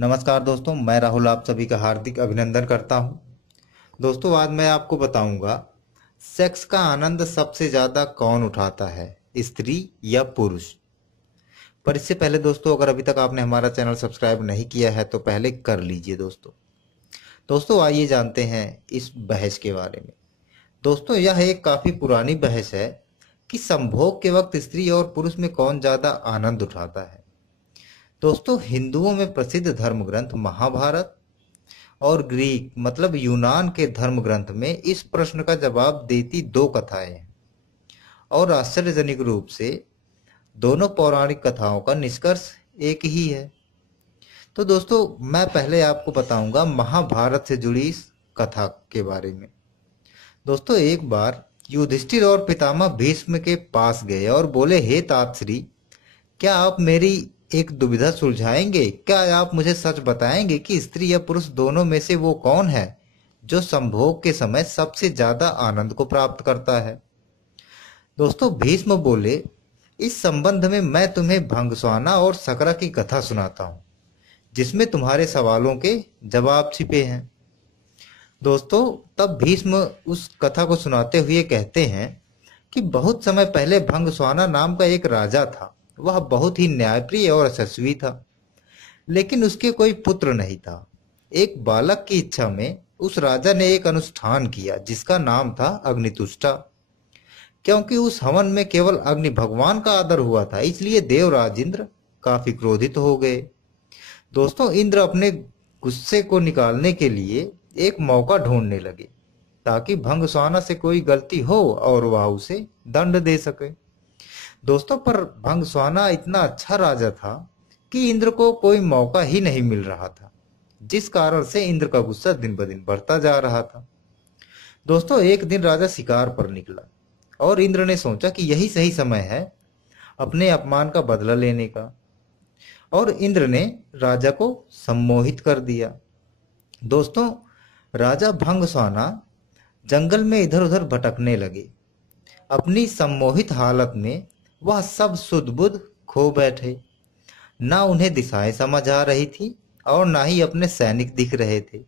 नमस्कार दोस्तों, मैं राहुल आप सभी का हार्दिक अभिनंदन करता हूं। दोस्तों, आज मैं आपको बताऊंगा सेक्स का आनंद सबसे ज्यादा कौन उठाता है, स्त्री या पुरुष। पर इससे पहले दोस्तों, अगर अभी तक आपने हमारा चैनल सब्सक्राइब नहीं किया है तो पहले कर लीजिए। दोस्तों आइए जानते हैं इस बहस के बारे में। दोस्तों, यह एक काफी पुरानी बहस है कि संभोग के वक्त स्त्री और पुरुष में कौन ज्यादा आनंद उठाता है। दोस्तों, हिंदुओं में प्रसिद्ध धर्म ग्रंथ महाभारत और ग्रीक मतलब यूनान के धर्म ग्रंथ में इस प्रश्न का जवाब देती दो कथाएं हैं, और आश्चर्यजनक रूप से दोनों पौराणिक कथाओं का निष्कर्ष एक ही है। तो दोस्तों, मैं पहले आपको बताऊंगा महाभारत से जुड़ी इस कथा के बारे में। दोस्तों, एक बार युधिष्ठिर और पितामह भीष्म के पास गए और बोले, हे तातश्री, क्या आप मेरी एक दुविधा सुलझाएंगे? क्या आप मुझे सच बताएंगे कि स्त्री या पुरुष दोनों में से वो कौन है जो संभोग के समय सबसे ज्यादा आनंद को प्राप्त करता है? दोस्तों, भीष्म बोले, इस संबंध में मैं तुम्हें भंगस्वाना और सकरा की कथा सुनाता हूं, जिसमें तुम्हारे सवालों के जवाब छिपे हैं। दोस्तों, तब भीष्म उस कथा को सुनाते हुए कहते हैं कि बहुत समय पहले भंगस्वाना नाम का एक राजा था। वह बहुत ही न्यायप्रिय और यशस्वी था, लेकिन उसके कोई पुत्र नहीं था। एक बालक की इच्छा में उस राजा ने एक अनुष्ठान किया जिसका नाम था अग्नितुष्टा। क्योंकि उस हवन में केवल अग्नि भगवान का आदर हुआ था, इसलिए देवराज इंद्र काफी क्रोधित हो गए। दोस्तों, इंद्र अपने गुस्से को निकालने के लिए एक मौका ढूंढने लगे ताकि भंगस्वाना से कोई गलती हो और वह उसे दंड दे सके। दोस्तों, पर भंगस्वाना इतना अच्छा राजा था कि इंद्र को कोई मौका ही नहीं मिल रहा था, जिस कारण से इंद्र का गुस्सा दिन ब दिन बढ़ता जा रहा था। दोस्तों, एक दिन राजा शिकार पर निकला और इंद्र ने सोचा कि यही सही समय है अपने अपमान का बदला लेने का, और इंद्र ने राजा को सम्मोहित कर दिया। दोस्तों, राजा भंगस्वाना जंगल में इधर उधर भटकने लगे। अपनी सम्मोहित हालत में वह सब सुध बुध खो बैठे। ना उन्हें दिशाएं समझ आ रही थी और ना ही अपने सैनिक दिख रहे थे।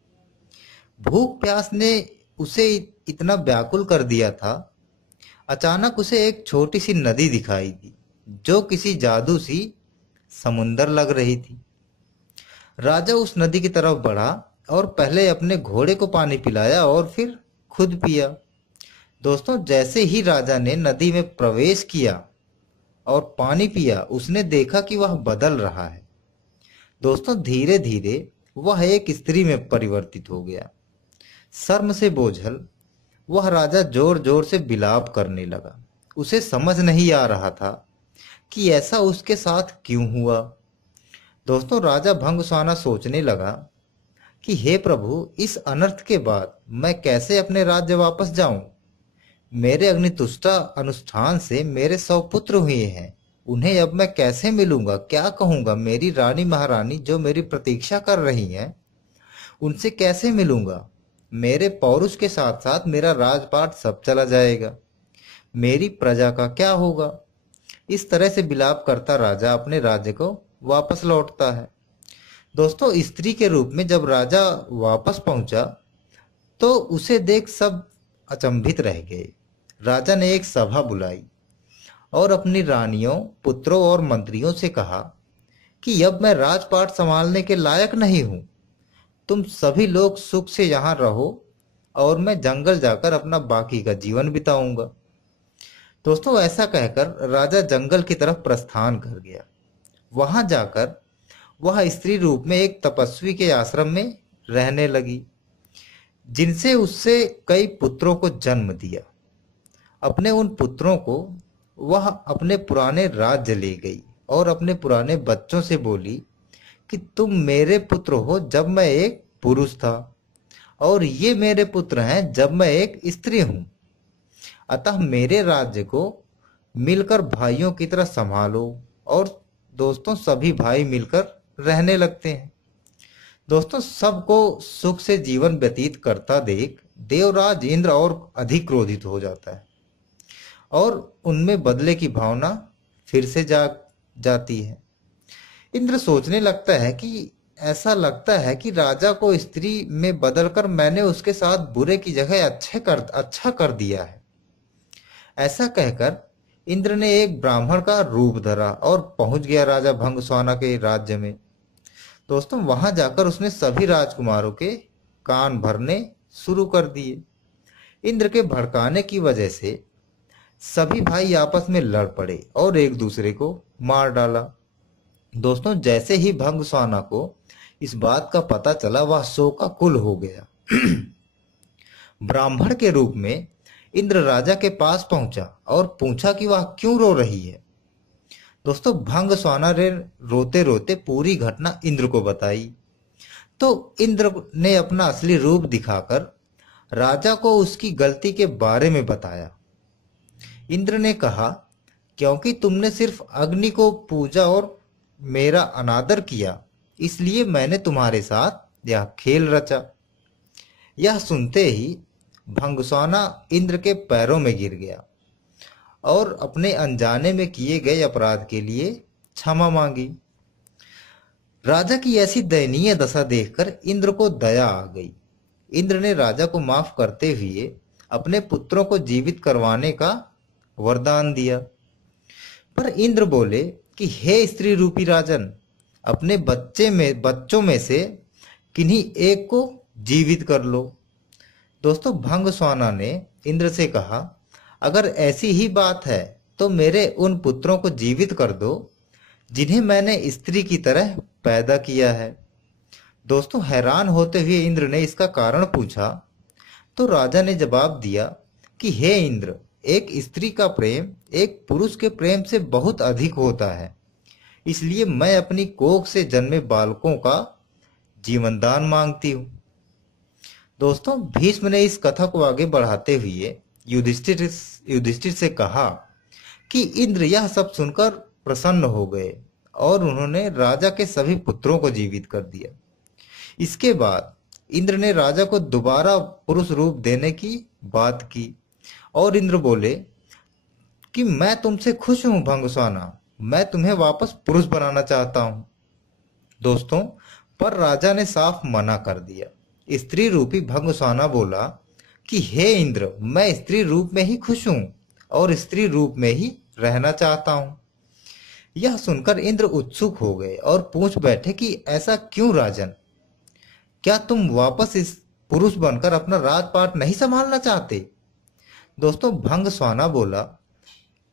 भूख प्यास ने उसे इतना व्याकुल कर दिया था। अचानक उसे एक छोटी सी नदी दिखाई दी जो किसी जादू सी समुंदर लग रही थी। राजा उस नदी की तरफ बढ़ा और पहले अपने घोड़े को पानी पिलाया और फिर खुद पिया। दोस्तों, जैसे ही राजा ने नदी में प्रवेश किया और पानी पिया, उसने देखा कि वह बदल रहा है। दोस्तों, धीरे धीरे वह एक स्त्री में परिवर्तित हो गया। शर्म से बोझल वह राजा जोर जोर से विलाप करने लगा। उसे समझ नहीं आ रहा था कि ऐसा उसके साथ क्यों हुआ। दोस्तों, राजा भंगस्वाना सोचने लगा कि हे प्रभु, इस अनर्थ के बाद मैं कैसे अपने राज्य वापस जाऊं? मेरे अग्नितुष्टा अनुष्ठान से मेरे 100 पुत्र हुए हैं, उन्हें अब मैं कैसे मिलूंगा? क्या कहूंगा? मेरी रानी महारानी जो मेरी प्रतीक्षा कर रही हैं, उनसे कैसे मिलूंगा? मेरे पौरुष के साथ साथ मेरा राजपाट सब चला जाएगा। मेरी प्रजा का क्या होगा? इस तरह से विलाप करता राजा अपने राज्य को वापस लौटता है। दोस्तों, स्त्री के रूप में जब राजा वापस पहुंचा तो उसे देख सब अचंभित रह गए। राजा ने एक सभा बुलाई और अपनी रानियों, पुत्रों और मंत्रियों से कहा कि अब मैं राजपाट संभालने के लायक नहीं हूं। तुम सभी लोग सुख से यहां रहो और मैं जंगल जाकर अपना बाकी का जीवन बिताऊंगा। दोस्तों, ऐसा कहकर राजा जंगल की तरफ प्रस्थान कर गया। वहां जाकर वह स्त्री रूप में एक तपस्वी के आश्रम में रहने लगी, जिनसे उससे कई पुत्रों को जन्म दिया। अपने उन पुत्रों को वह अपने पुराने राज्य ले गई और अपने पुराने बच्चों से बोली कि तुम मेरे पुत्र हो जब मैं एक पुरुष था, और ये मेरे पुत्र हैं जब मैं एक स्त्री हूं। अतः मेरे राज्य को मिलकर भाइयों की तरह संभालो। और दोस्तों, सभी भाई मिलकर रहने लगते हैं। दोस्तों, सबको सुख से जीवन व्यतीत करता देख देवराज इंद्र और अधिक क्रोधित हो जाता है और उनमें बदले की भावना फिर से जाग जाती है। इंद्र सोचने लगता है कि ऐसा लगता है कि राजा को स्त्री में बदलकर मैंने उसके साथ बुरे की जगह अच्छा कर दिया है। ऐसा कहकर इंद्र ने एक ब्राह्मण का रूप धरा और पहुंच गया राजा भंगस्वाना के राज्य में। दोस्तों, वहां जाकर उसने सभी राजकुमारों के कान भरने शुरू कर दिए। इंद्र के भड़काने की वजह से सभी भाई आपस में लड़ पड़े और एक दूसरे को मार डाला। दोस्तों, जैसे ही भंगस्वाना को इस बात का पता चला, वह शोकाकुल हो गया। ब्राह्मण के रूप में इंद्र राजा के पास पहुंचा और पूछा कि वह क्यों रो रही है। दोस्तों, भंगस्वाना ने रोते रोते पूरी घटना इंद्र को बताई। तो इंद्र ने अपना असली रूप दिखाकर राजा को उसकी गलती के बारे में बताया। इंद्र ने कहा, क्योंकि तुमने सिर्फ अग्नि को पूजा और मेरा अनादर किया, इसलिए मैंने तुम्हारे साथ यह खेल रचा। यह सुनते ही भंगस्वाना इंद्र के पैरों में गिर गया और अपने अनजाने में किए गए अपराध के लिए क्षमा मांगी। राजा की ऐसी दयनीय दशा देखकर इंद्र को दया आ गई। इंद्र ने राजा को माफ करते हुए अपने पुत्रों को जीवित करवाने का वरदान दिया। पर इंद्र बोले कि हे स्त्री रूपी राजन, अपने बच्चों में से किन्हीं एक को जीवित कर लो। दोस्तों, भंगस्वाना ने इंद्र से कहा, अगर ऐसी ही बात है तो मेरे उन पुत्रों को जीवित कर दो जिन्हें मैंने स्त्री की तरह पैदा किया है। दोस्तों, हैरान होते हुए इंद्र ने इसका कारण पूछा तो राजा ने जवाब दिया कि हे इंद्र, एक स्त्री का प्रेम एक पुरुष के प्रेम से बहुत अधिक होता है, इसलिए मैं अपनी कोख से जन्मे बालकों का जीवनदान मांगती हूँ। दोस्तों, भीष्म ने इस कथा को आगे बढ़ाते हुए युधिष्ठिर से कहा कि इंद्र यह सब सुनकर प्रसन्न हो गए और उन्होंने राजा के सभी पुत्रों को जीवित कर दिया। इसके बाद इंद्र ने राजा को दोबारा पुरुष रूप देने की बात की और इंद्र बोले कि मैं तुमसे खुश हूं भंगस्वाना, मैं तुम्हें वापस पुरुष बनाना चाहता हूं। दोस्तों, पर राजा ने साफ मना कर दिया। स्त्री रूपी भंगस्वाना बोला कि हे इंद्र, मैं स्त्री रूप में ही खुश हूं और स्त्री रूप में ही रहना चाहता हूं। यह सुनकर इंद्र उत्सुक हो गए और पूछ बैठे कि ऐसा क्यों राजन, क्या तुम वापस इस पुरुष बनकर अपना राजपाट नहीं संभालना चाहते? दोस्तों, भंगस्वाना बोला,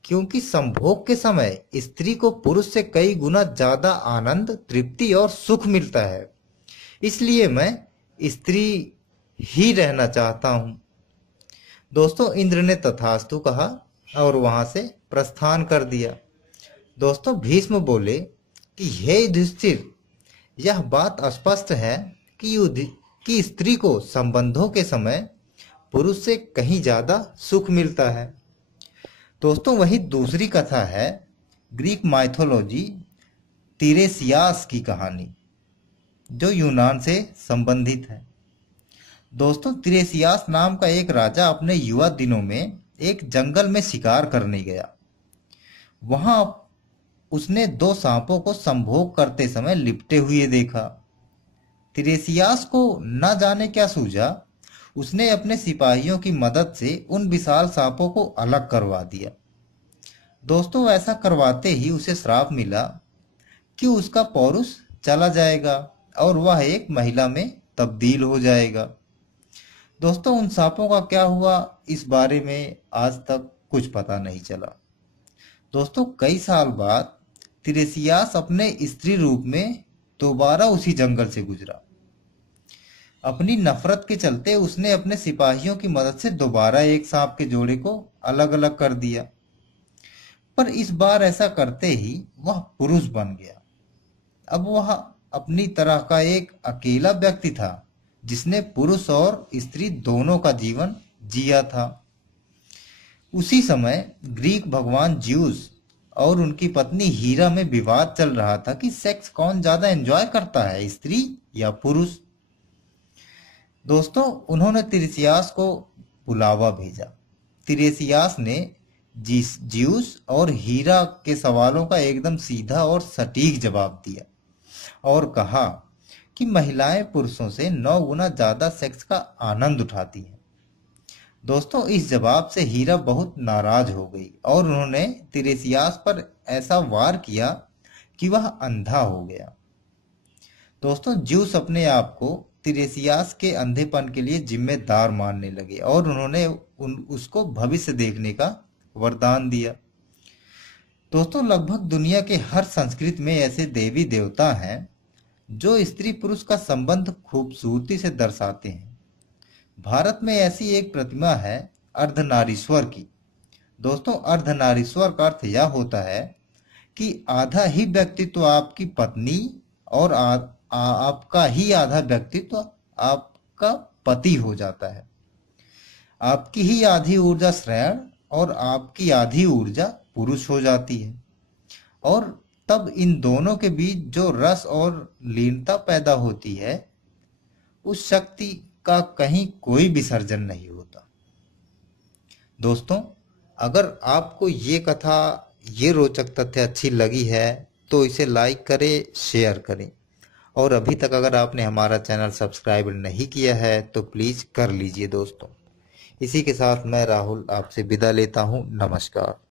क्योंकि संभोग के समय स्त्री को पुरुष से कई गुना ज्यादा आनंद, तृप्ति और सुख मिलता है, इसलिए मैं स्त्री ही रहना चाहता हूं। दोस्तों, इंद्र ने तथास्तु कहा और वहां से प्रस्थान कर दिया। दोस्तों, भीष्म बोले कि हे युधिष्ठिर, यह बात स्पष्ट है कि स्त्री को संबंधों के समय पुरुष से कहीं ज्यादा सुख मिलता है। दोस्तों, वही दूसरी कथा है ग्रीक माइथोलॉजी तिरेसियास की कहानी, जो यूनान से संबंधित है। दोस्तों, तिरेसियास नाम का एक राजा अपने युवा दिनों में एक जंगल में शिकार करने गया। वहां उसने दो सांपों को संभोग करते समय लिपटे हुए देखा। तिरेसियास को न जाने क्या सूझा, उसने अपने सिपाहियों की मदद से उन विशाल सांपों को अलग करवा दिया। दोस्तों, ऐसा करवाते ही उसे श्राप मिला कि उसका पौरुष चला जाएगा और वह एक महिला में तब्दील हो जाएगा। दोस्तों, उन सांपों का क्या हुआ, इस बारे में आज तक कुछ पता नहीं चला। दोस्तों, कई साल बाद तिरेसियास अपने स्त्री रूप में दोबारा उसी जंगल से गुजरा। अपनी नफरत के चलते उसने अपने सिपाहियों की मदद से दोबारा एक सांप के जोड़े को अलग अलग कर दिया, पर इस बार ऐसा करते ही वह पुरुष बन गया। अब वह अपनी तरह का एक अकेला व्यक्ति था जिसने पुरुष और स्त्री दोनों का जीवन जिया था। उसी समय ग्रीक भगवान ज्यूस और उनकी पत्नी हीरा में विवाद चल रहा था कि सेक्स कौन ज्यादा एंजॉय करता है, स्त्री या पुरुष। दोस्तों, उन्होंने तिरेसियास को बुलावा भेजा। तिरेसियास ने ज्यूस और हीरा के सवालों का एकदम सीधा और सटीक जवाब दिया और कहा कि महिलाएं पुरुषों से 9 गुना ज्यादा सेक्स का आनंद उठाती हैं। दोस्तों, इस जवाब से हीरा बहुत नाराज हो गई और उन्होंने तिरेसियास पर ऐसा वार किया कि वह अंधा हो गया। दोस्तों, ज्यूस अपने आप को तिरेसियास के अंधेपन के लिए जिम्मेदार मानने लगे और उन्होंने उसको भविष्य देखने का वरदान दिया। दोस्तों, लगभग दुनिया के हर संस्कृति में ऐसे देवी देवता हैं जो स्त्री पुरुष का संबंध खूबसूरती से दर्शाते हैं। भारत में ऐसी एक प्रतिमा है अर्धनारीश्वर की। दोस्तों, अर्धनारीश्वर का अर्थ यह होता है कि आधा ही व्यक्तित्व आपकी पत्नी और आपका ही आधा व्यक्तित्व आपका पति हो जाता है। आपकी ही आधी ऊर्जा श्रेयण और आपकी आधी ऊर्जा पुरुष हो जाती है और तब इन दोनों के बीच जो रस और लीनता पैदा होती है, उस शक्ति का कहीं कोई विसर्जन नहीं होता। दोस्तों, अगर आपको ये कथा, ये रोचक तथ्य अच्छी लगी है तो इसे लाइक करें, शेयर करें और अभी तक अगर आपने हमारा चैनल सब्सक्राइब नहीं किया है तो प्लीज़ कर लीजिए। दोस्तों, इसी के साथ मैं राहुल आपसे विदा लेता हूँ। नमस्कार।